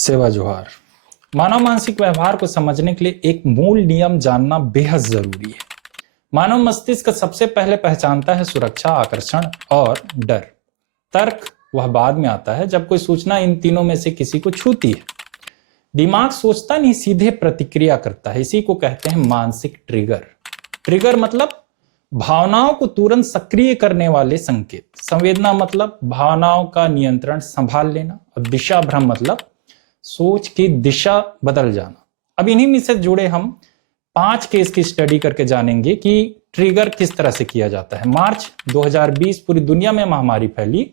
सेवा जोहार। मानव मानसिक व्यवहार को समझने के लिए एक मूल नियम जानना बेहद जरूरी है। मानव मस्तिष्क सबसे पहले पहचानता है सुरक्षा, आकर्षण और डर। तर्क वह बाद में आता है जब कोई सूचना इन तीनों में से किसी को छूती है। दिमाग सोचता नहीं, सीधे प्रतिक्रिया करता है। इसी को कहते हैं मानसिक ट्रिगर। ट्रिगर मतलब भावनाओं को तुरंत सक्रिय करने वाले संकेत। संवेदना मतलब भावनाओं का नियंत्रण संभाल लेना। और दिशा भ्रम मतलब सोच की दिशा बदल जाना। अब इन्हीं में से जुड़े हम 5 केस की स्टडी करके जानेंगे कि ट्रिगर किस तरह से किया जाता है। मार्च 2020 पूरी दुनिया में महामारी फैली।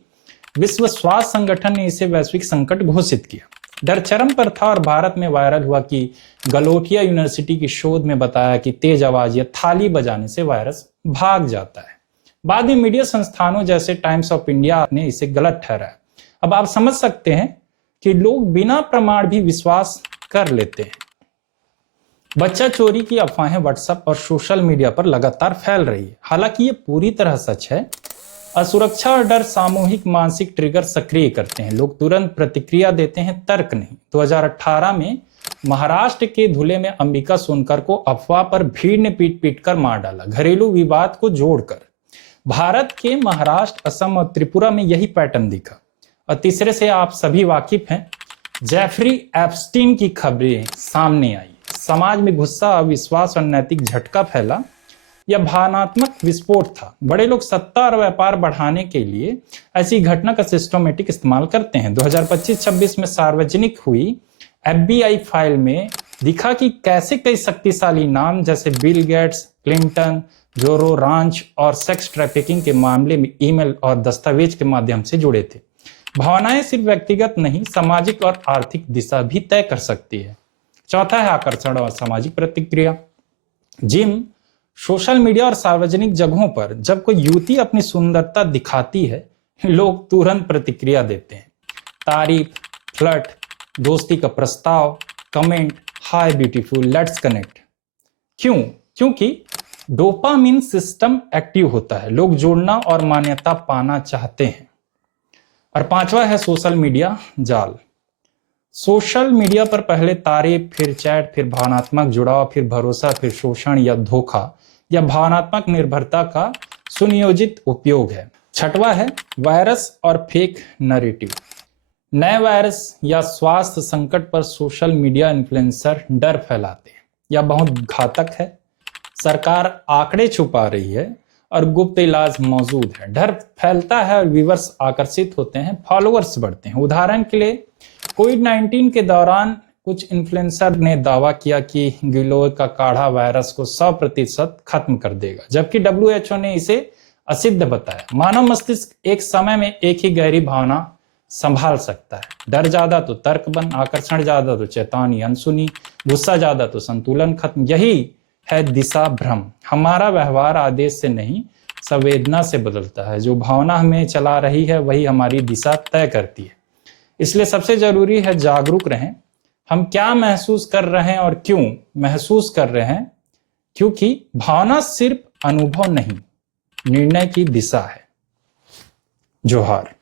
विश्व स्वास्थ्य संगठन ने इसे वैश्विक संकट घोषित किया। डर चरम पर था और भारत में वायरल हुआ कि गलोटिया यूनिवर्सिटी की शोध में बताया कि तेज आवाज या थाली बजाने से वायरस भाग जाता है। बाद में मीडिया संस्थानों जैसे टाइम्स ऑफ इंडिया ने इसे गलत ठहराया। अब आप समझ सकते हैं कि लोग बिना प्रमाण भी विश्वास कर लेते हैं। बच्चा चोरी की अफवाहें व्हाट्सएप और सोशल मीडिया पर लगातार फैल रही है। हालांकि ये पूरी तरह सच है। असुरक्षा और डर सामूहिक मानसिक ट्रिगर सक्रिय करते हैं। लोग तुरंत प्रतिक्रिया देते हैं, तर्क नहीं। 2018 में महाराष्ट्र के धुले में अंबिका सोनकर को अफवाह पर भीड़ ने पीट पीट कर मार डाला। घरेलू विवाद को जोड़कर भारत के महाराष्ट्र, असम और त्रिपुरा में यही पैटर्न दिखा। और तीसरे से आप सभी वाकिफ हैं, जेफरी एप्स्टीन की खबरें सामने आई। समाज में गुस्सा, अविश्वास और नैतिक झटका फैला। यह भावनात्मक विस्फोट था। बड़े लोग सत्ता और व्यापार बढ़ाने के लिए ऐसी घटना का सिस्टमेटिक इस्तेमाल करते हैं। 2025-26 में सार्वजनिक हुई FBI फाइल में दिखा कि कैसे कई शक्तिशाली नाम जैसे बिल गेट्स, क्लिंटन, जोरो रांच और सेक्स ट्रैफिकिंग के मामले में ईमेल और दस्तावेज के माध्यम से जुड़े थे। भावनाएं सिर्फ व्यक्तिगत नहीं, सामाजिक और आर्थिक दिशा भी तय कर सकती है। चौथा है आकर्षण और सामाजिक प्रतिक्रिया। जिम, सोशल मीडिया और सार्वजनिक जगहों पर जब कोई युवती अपनी सुंदरता दिखाती है, लोग तुरंत प्रतिक्रिया देते हैं। तारीफ, फ्लर्ट, दोस्ती का प्रस्ताव, comment, hi beautiful, let's connect. क्यों? क्योंकि डोपामिन सिस्टम एक्टिव होता है। लोग जुड़ना और मान्यता पाना चाहते हैं। और पांचवा है सोशल मीडिया जाल। सोशल मीडिया पर पहले तारीफ, फिर चैट, फिर भावनात्मक जुड़ाव, फिर भरोसा, फिर शोषण या धोखा या भावनात्मक निर्भरता का सुनियोजित उपयोग है। छठवां है वायरस और फेक नैरेटिव। नए वायरस या स्वास्थ्य संकट पर सोशल मीडिया इन्फ्लुएंसर डर फैलाते हैं। यह बहुत घातक है। सरकार आंकड़े छुपा रही है और गुप्त इलाज मौजूद है। डर फैलता है और व्यूअर्स आकर्षित होते हैं, फॉलोअर्स बढ़ते हैं। उदाहरण के लिए कोविड-19 के दौरान कुछ इन्फ्लुएंसर ने दावा किया कि गिलोय का काढ़ा वायरस को 100% खत्म कर देगा, जबकि WHO ने इसे असिद्ध बताया। मानव मस्तिष्क एक समय में एक ही गहरी भावना संभाल सकता है। डर ज्यादा तो तर्क बंद, आकर्षण ज्यादा तो चेतावनी अनसुनी, गुस्सा ज्यादा तो संतुलन खत्म। यही है दिशा भ्रम। हमारा व्यवहार आदेश से नहीं, संवेदना से बदलता है। जो भावना हमें चला रही है वही हमारी दिशा तय करती है। इसलिए सबसे जरूरी है जागरूक रहें। हम क्या महसूस कर रहे हैं और क्यों महसूस कर रहे हैं, क्योंकि भावना सिर्फ अनुभव नहीं, निर्णय की दिशा है। जोहार।